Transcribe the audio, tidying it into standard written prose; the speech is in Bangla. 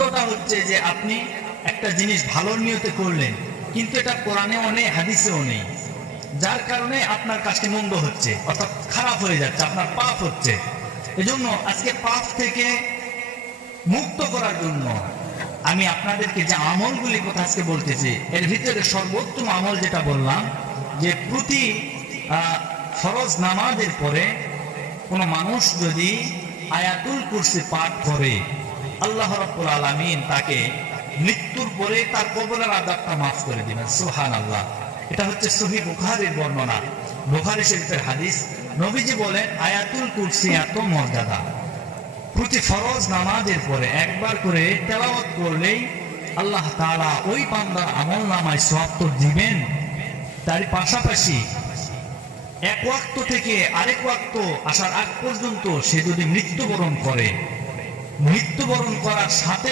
মন্দটা হচ্ছে যে আপনি একটা জিনিস ভালো নিয়তে করলেন, কিন্তু এটা কোরআনেও নেই, হাদিসেও নেই, যার কারণে আপনার কাজটি মন্দ হচ্ছে, অর্থাৎ খারাপ হয়ে যাচ্ছে, আপনার পাপ হচ্ছে। এজন্য আজকে পাপ থেকে মুক্ত করার জন্য আমি আপনাদেরকে যে আমলগুলি কথা আজকে বলতেছি, এর ভিতরে সর্বোত্তম আমল যেটা বললাম, যে প্রতি ফরজ নামাজের পরে কোনো মানুষ যদি আয়াতুল কুরসি পাঠ করে, আল্লাহ রাব্বুল আলামিন তাকে মৃত্যুর পরে তার কবরের আযাবটা মাফ করে দিবেন। সুবহানাল্লাহ। এটা হচ্ছে সহিহ বুখারীর বর্ণনা, বুখারী শরীফের হাদিস। নবীজি বলেন আয়াতুল কুরসি এত মর্যাদা, প্রতি ফরজ নামাজের পরে একবার করে তেলাওয়াত করলেই আল্লাহ তাআলা ওই বান্দার আমল নামায় সওয়াব তো দিবেন, তার পাশাপাশি এক ওয়াক্ত থেকে আরেক ওয়াক্ত আসার আগ পর্যন্ত সে যদি মৃত্যুবরণ করে, মৃত্যুবরণ করার সাথে